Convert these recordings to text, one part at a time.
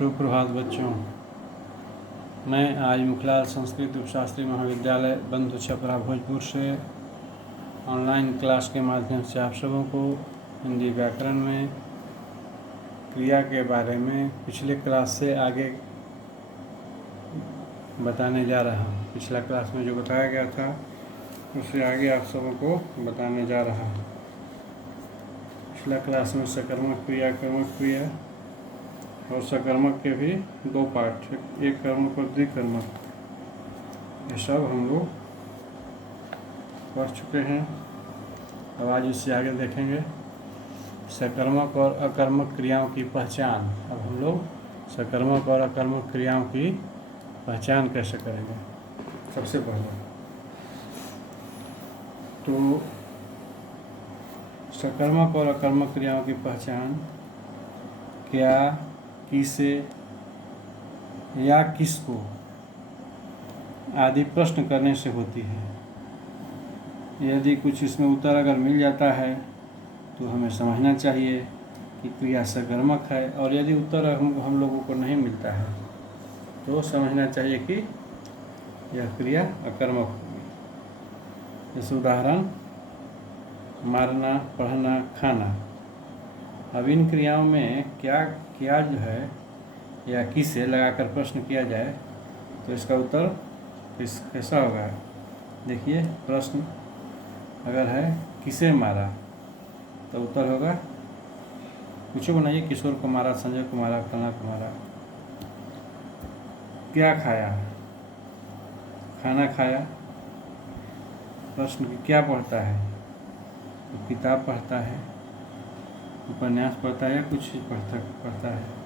सुप्रभात बच्चों। मैं आज मुखलाल संस्कृत उपशास्त्री महाविद्यालय बंधु छपरा भोजपुर से ऑनलाइन क्लास के माध्यम से आप सबों को हिंदी व्याकरण में क्रिया के बारे में पिछले क्लास से आगे बताने जा रहा हूँ। पिछला क्लास में जो बताया गया था उससे आगे आप सबों को बताने जा रहा हूँ। पिछला क्लास में सकर्मक क्रिया, कर्मक क्रिया और सकर्मक के भी दो पार्ट, एक कर्मक और द्विकर्मक, ये सब हम लोग पढ़ चुके हैं। अब आज इससे आगे देखेंगे सकर्मक और अकर्मक क्रियाओं की पहचान। अब हम लोग सकर्मक और अकर्मक क्रियाओं की पहचान कैसे करेंगे। सबसे पहले तो सकर्मक और अकर्मक क्रियाओं की पहचान क्या, किसे या किसको आदि प्रश्न करने से होती है। यदि कुछ इसमें उत्तर अगर मिल जाता है तो हमें समझना चाहिए कि क्रिया सकर्मक है, और यदि उत्तर हम लोगों को नहीं मिलता है तो समझना चाहिए कि यह क्रिया अकर्मक होगी। जैसे उदाहरण मारना, पढ़ना, खाना। अब इन क्रियाओं में क्या जो है या किसे लगाकर प्रश्न किया जाए तो इसका उत्तर कैसा होगा। देखिए, प्रश्न अगर है किसे मारा तो उत्तर होगा, कुछ बनाइए, किशोर को मारा, संजय को मारा, फलाना को मारा। क्या खाया, खाना खाया। प्रश्न क्या पढ़ता है तो किताब पढ़ता है, उपन्यास पढ़ता है या कुछ पढ़ता है।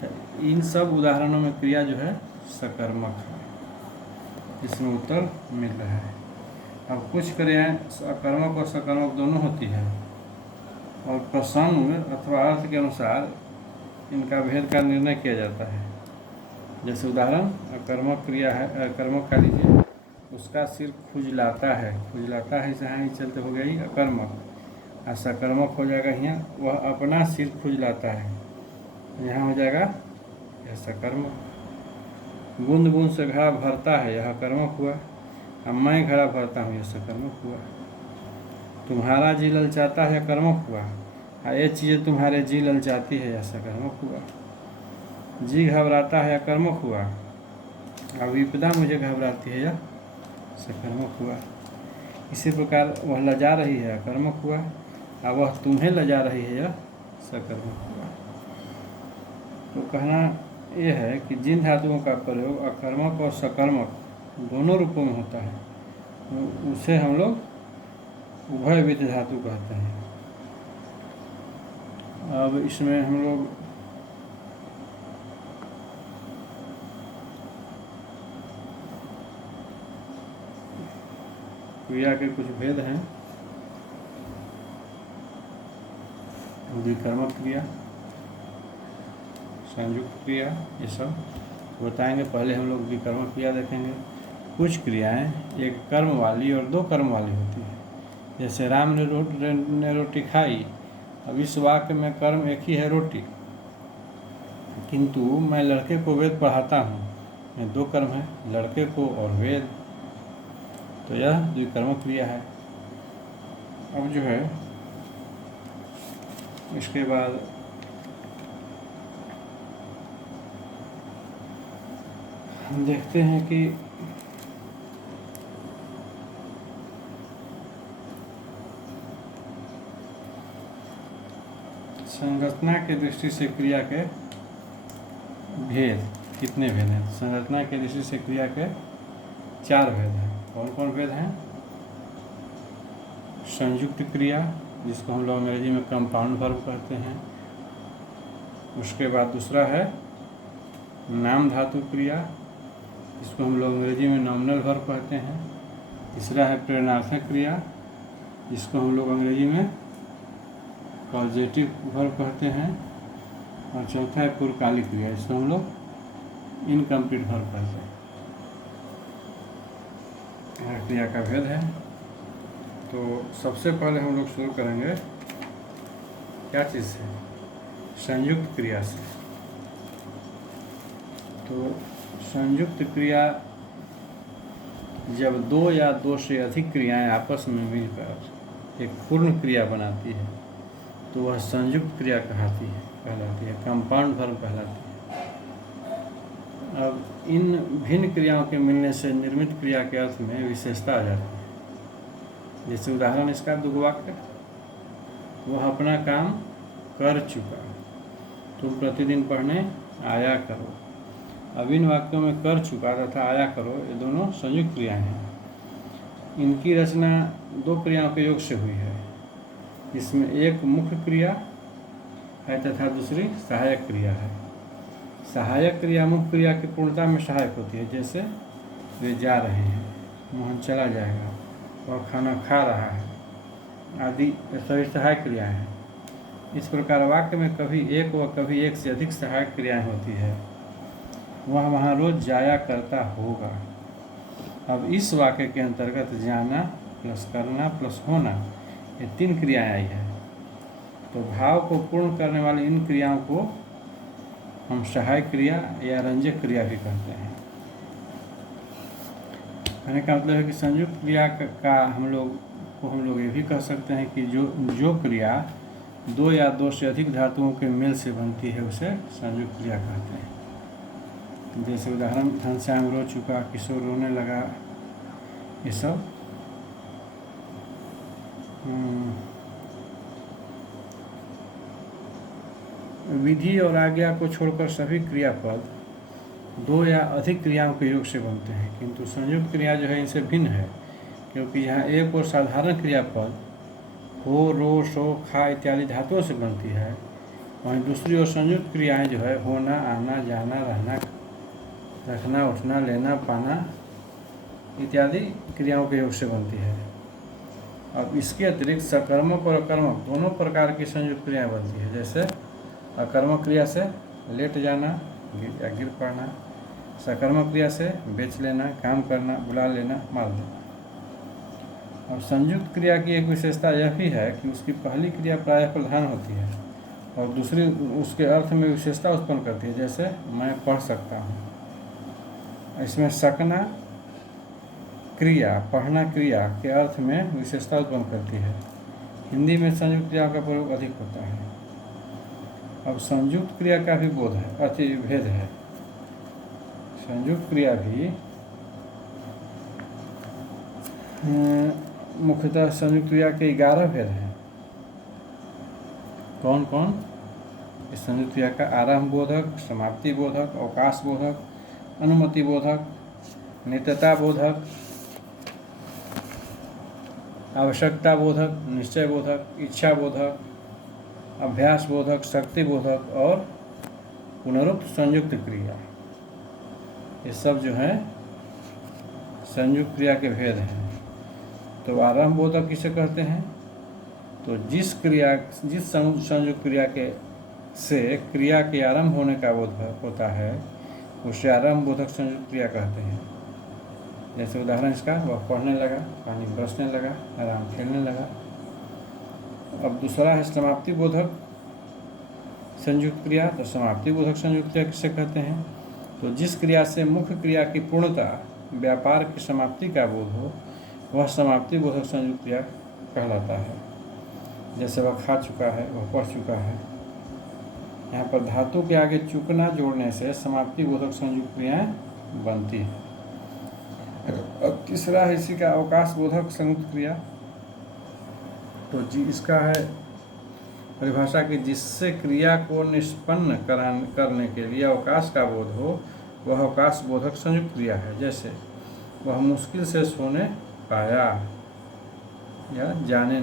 तो इन सब उदाहरणों में क्रिया जो है सकर्मक है, इसमें उत्तर मिल रहा है। अब कुछ क्रियाएं अकर्मक और सकर्मक दोनों होती है और प्रसंग अथवा अर्थ के अनुसार इनका भेद का निर्णय किया जाता है। जैसे उदाहरण अकर्मक क्रिया है, अकर्मक का लीजिए, उसका सिर खुजलाता है। खुजलाता है जहाँ ही चलते हो गई अकर्मक, और सकर्मक हो जाएगा यहाँ, वह अपना सिर खुजलाता है, यहाँ हो जाएगा यह सकर्मक। बूंद बूंद से घड़ा भरता है, यह कर्मक हुआ। अब मैं घड़ा भरता हूँ, यह सकर्मक हुआ। तुम्हारा जी ललचाता है, यह कर्मक हुआ। ये चीज़ें तुम्हारे जी ललचाती है, यह सकर्मक हुआ। जी घबराता है, यह कर्मक हुआ। अब विपदा मुझे घबराती है, यह सकर्मक हुआ। इसी प्रकार वह लजा रही है, अकर्मक हुआ। अब वह तुम्हें लजा रही है, यह सकर्मक हुआ। तो कहना यह है कि जिन धातुओं का प्रयोग अकर्मक और सकर्मक दोनों रूपों में होता है तो उसे हम लोग उभयविध धातु कहते हैं। अब इसमें हम लोग क्रिया के कुछ भेद हैं। द्विकर्मक क्रिया, संयुक्त क्रिया, ये सब बताएंगे। पहले हम लोग द्विकर्मक क्रिया देखेंगे। कुछ क्रियाएं एक कर्म वाली और दो कर्म वाली होती है। जैसे राम ने रोटी खाई। अब इस वाक्य में कर्म एक ही है, रोटी, किंतु मैं लड़के को वेद पढ़ाता हूँ, ये दो कर्म है, लड़के को और वेद, तो यह द्विकर्मक क्रिया है। अब जो है इसके बाद हम देखते हैं कि संरचना की दृष्टि से क्रिया के भेद कितने भेद हैं। संरचना की दृष्टि से क्रिया के 4 भेद हैं। कौन कौन भेद हैं। संयुक्त क्रिया, जिसको हम लोग अंग्रेजी में कंपाउंड वर्ब कहते हैं। उसके बाद दूसरा है नाम धातु क्रिया, जिसको हम लोग अंग्रेजी में नॉमिनल वर्ब कहते हैं। तीसरा है प्रेरणार्थक क्रिया, जिसको हम लोग अंग्रेजी में कॉजेटिव वर्ब कहते हैं। और चौथा है पूर्वकालिक क्रिया, जिसको हम लोग इनकम्प्लीट वर्ब कहते हैं। यह क्रिया का भेद है। तो सबसे पहले हम लोग शुरू करेंगे क्या चीज़ से, संयुक्त क्रिया से। तो संयुक्त क्रिया जब दो या दो से अधिक क्रियाएं आपस में मिलकर एक पूर्ण क्रिया बनाती है तो वह संयुक्त क्रिया कहलाती है, कंपाउंड वर्ब कहलाती है। अब इन भिन्न क्रियाओं के मिलने से निर्मित क्रिया के अर्थ में विशेषता आ जाती है। जैसे उदाहरण इसका दो वाक्य, वह अपना काम कर चुका, तुम प्रतिदिन पढ़ने आया करो। अब इन वाक्यों में कर चुका तथा आया करो ये दोनों संयुक्त क्रियाएं हैं। इनकी रचना दो क्रियाओं के योग से हुई है, जिसमें एक मुख्य क्रिया है तथा दूसरी सहायक क्रिया है। सहायक क्रिया मुख्य क्रिया की पूर्णता में सहायक होती है, जैसे वे जा रहे हैं, मोहन चला जाएगा, वह खाना खा रहा है आदि सभी सहायक क्रियाएं हैं। इस प्रकार वाक्य में कभी एक व कभी एक से अधिक सहायक क्रियाएं होती है। वह वहाँ रोज जाया करता होगा। अब इस वाक्य के अंतर्गत जाना प्लस करना प्लस होना ये तीन क्रियाएं आई है। तो भाव को पूर्ण करने वाली इन क्रियाओं को हम सहायक क्रिया या रंजक क्रिया भी कहते हैं। कहने का मतलब है कि संयुक्त क्रिया का हम लोग ये भी कह सकते हैं कि जो क्रिया दो या दो से अधिक धातुओं के मेल से बनती है उसे संयुक्त क्रिया कहते हैं। जैसे उदाहरण, घनश्याम रो चुका, किशोर रोने लगा, ये सब विधि और आज्ञा को छोड़कर सभी क्रियापद दो या अधिक क्रियाओं के योग से बनते हैं, किंतु संयुक्त क्रिया जो है इनसे भिन्न है, क्योंकि यहाँ एक और साधारण क्रियापद हो, रो, सो, खा इत्यादि धातुओं से बनती है, वहीं दूसरी ओर संयुक्त क्रियाएं जो है होना, आना, जाना, रहना, रखना, उठना, लेना, पाना इत्यादि क्रियाओं के योग से बनती है। अब इसके अतिरिक्त सकर्मक और अकर्मक दोनों प्रकार की संयुक्त क्रियाएं बनती है। जैसे अकर्मक क्रिया से लेट जाना या गिर पड़ना, सकर्मक क्रिया से बेच लेना, काम करना, बुला लेना, मार देना। अब संयुक्त क्रिया की एक विशेषता यह भी है कि उसकी पहली क्रिया प्रायः प्रधान होती है और दूसरी उसके अर्थ में विशेषता उत्पन्न करती है। जैसे मैं पढ़ सकता हूँ, इसमें सकना क्रिया पढ़ना क्रिया के अर्थ में विशेषता उत्पन्न करती है। हिंदी में संयुक्त क्रिया का प्रयोग अधिक होता है। अब संयुक्त क्रिया का भी भेद है। संयुक्त क्रिया भी मुख्यतः संयुक्त क्रिया के 11 भेद हैं। कौन कौन? इस संयुक्त क्रिया का आरंभ बोधक, समाप्ति बोधक, अवकाश बोधक, अनुमति बोधक, नित्यता बोधक, आवश्यकता बोधक, निश्चय बोधक, इच्छा बोधक, अभ्यास बोधक, शक्ति बोधक और पुनरुक्त संयुक्त क्रिया, ये सब जो है संयुक्त क्रिया के भेद हैं। तो आरंभ बोधक किसे कहते हैं? तो जिस संयुक्त क्रिया के से क्रिया के आरंभ होने का बोध होता है उसे आरंभ बोधक संयुक्त क्रिया कहते हैं। जैसे उदाहरण इसका, वह पढ़ने लगा, पानी बरसने लगा, आराम खेलने लगा। अब दूसरा है समाप्ति बोधक संयुक्त क्रिया। तो समाप्ति बोधक संयुक्त क्रिया किसे कहते हैं? तो जिस क्रिया से मुख्य क्रिया की पूर्णता, व्यापार की समाप्ति का बोध हो वह समाप्ति बोधक संयुक्त क्रिया कहलाता है। जैसे वह खा चुका है, वह पढ़ चुका है। यहाँ पर धातु के आगे चुकना जोड़ने से समाप्ति बोधक संयुक्त क्रियाएं बनती है। अब तीसरा है इसी का अवकाश बोधक संयुक्त क्रिया। तो इसका है परिभाषा कि जिससे क्रिया को निष्पन्न करने के लिए अवकाश का बोध हो वह अवकाश बोधक संयुक्त क्रिया है। जैसे वह मुश्किल से सोने पाया या जाने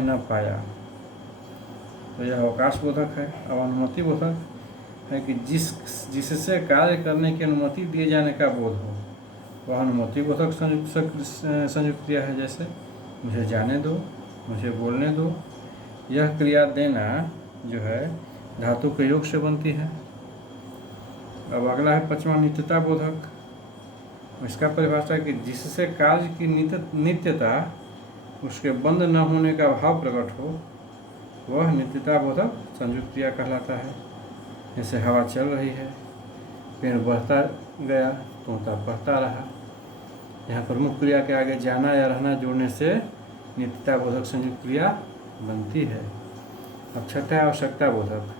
न पाया, तो यह अवकाश बोधक है। अब अनुमति बोधक है कि जिससे कार्य करने की अनुमति दिए जाने का बोध हो वह अनुमति बोधक संयुक्त क्रिया है। जैसे मुझे जाने दो, मुझे बोलने दो। यह क्रिया देना जो है धातु के योग से बनती है। अब अगला है पांचवा नित्यता बोधक। इसका परिभाषा है कि जिससे कार्य की नित्यता, उसके बंद न होने का भाव प्रकट हो वह नित्यता बोधक संयुक्त क्रिया कहलाता है। जैसे हवा चल रही है, पेड़ बढ़ता गया, तोता पढ़ता रहा। यहाँ प्रमुख क्रिया के आगे जाना या रहना जोड़ने से नित्यता बोधक संयुक्त क्रिया बनती है। अब छठा है आवश्यकता बोधक।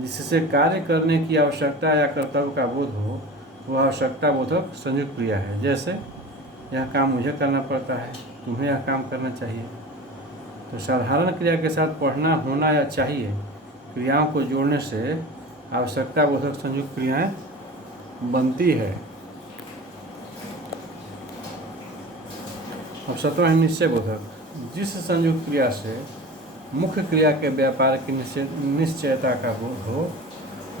जिससे कार्य करने की आवश्यकता या कर्तव्य का बोध हो, वह आवश्यकता बोधक संयुक्त क्रिया है। जैसे यह काम मुझे करना पड़ता है, तुम्हें यह काम करना चाहिए। तो साधारण क्रिया के साथ पढ़ना, होना या चाहिए क्रियाओं को जोड़ने से आवश्यकता बोधक संयुक्त क्रियाएं बनती है। अब सातवां है निश्चय बोधक। जिस संयुक्त क्रिया से मुख्य क्रिया के व्यापार की निश्चयता का बोध हो,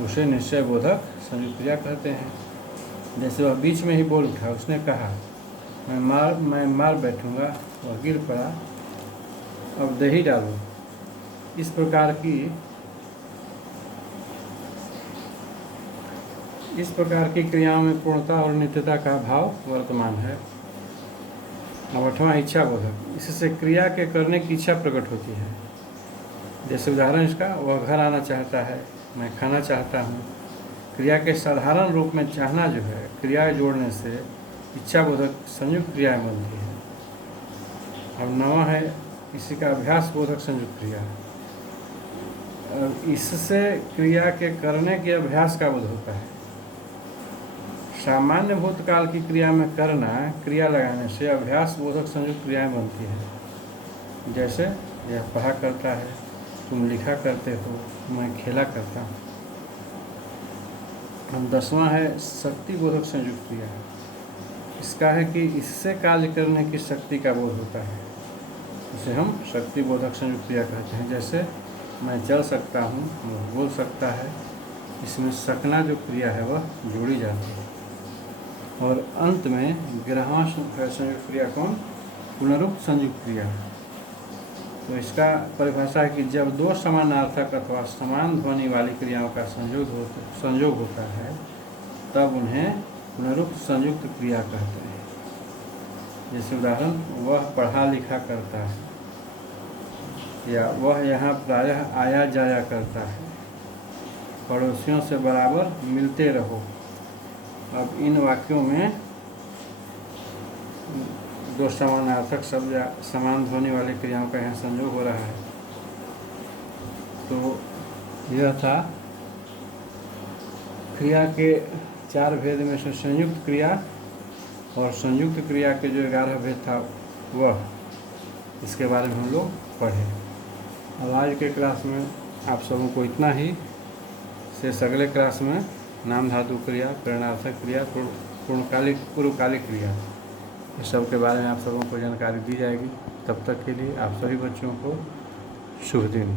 उसे निश्चय बोधक संयुक्त क्रिया कहते हैं। जैसे वह बीच में ही बोल उठा, उसने कहा मैं मार बैठूंगा, वह गिर पड़ा, अब दही डालो। इस प्रकार की क्रियाओं में पूर्णता और नित्यता का भाव वर्तमान है। अब आठवां इच्छा बोधक। इससे क्रिया के करने की इच्छा प्रकट होती है। जैसे उदाहरण इसका, वह घर आना चाहता है, मैं खाना चाहता हूँ। क्रिया के साधारण रूप में चाहना जो है, क्रिया जोड़ने से इच्छा बोधक संयुक्त क्रिया बनती है। अब नवा है इसी का अभ्यास बोधक संयुक्त क्रिया। इससे क्रिया के करने के अभ्यास का बोध होता है। सामान्य भूतकाल की क्रिया में करना, क्रिया लगाने से अभ्यास बोधक संयुक्त क्रियाएं बनती है। जैसे यह पढ़ा करता है, तुम लिखा करते हो, मैं खेला करता हूँ। हम 10वां है शक्ति बोधक संयुक्त क्रिया। इसका है कि इससे कार्य करने की शक्ति का बोध होता है, इसे हम शक्ति बोधक संयुक्त क्रिया कहते हैं। जैसे मैं चल सकता हूँ, वह बोल सकता है। इसमें सकना जो क्रिया है वह जोड़ी जाती है। और अंत में 11वां संयुक्त क्रिया कौन? पुनरुक्त संयुक्त क्रिया। तो इसका परिभाषा है कि जब दो समानार्थक अथवा समान ध्वनि वाली क्रियाओं का संयोग होता है, तब उन्हें पुनरुक्त संयुक्त क्रिया कहते हैं। जैसे उदाहरण, वह पढ़ा लिखा करता है, या वह यहाँ प्रायः आया जाया करता है, पड़ोसियों से बराबर मिलते रहो। अब इन वाक्यों में दो समानार्थक शब्द या समान ध्वनि वाली क्रियाओं का यहाँ संयोग हो रहा है। तो यह था क्रिया के 4 भेद में से संयुक्त क्रिया, और संयुक्त क्रिया के जो 11 भेद था वह, इसके बारे में हम लोग पढ़े। अब आज के क्लास में आप सबों को इतना ही। शेष अगले क्लास में नाम धातु क्रिया, प्रेरणार्थक क्रिया, पूर्वकालिक क्रिया, इस सब के बारे में आप सबों को जानकारी दी जाएगी। तब तक के लिए आप सभी बच्चों को शुभ दिन।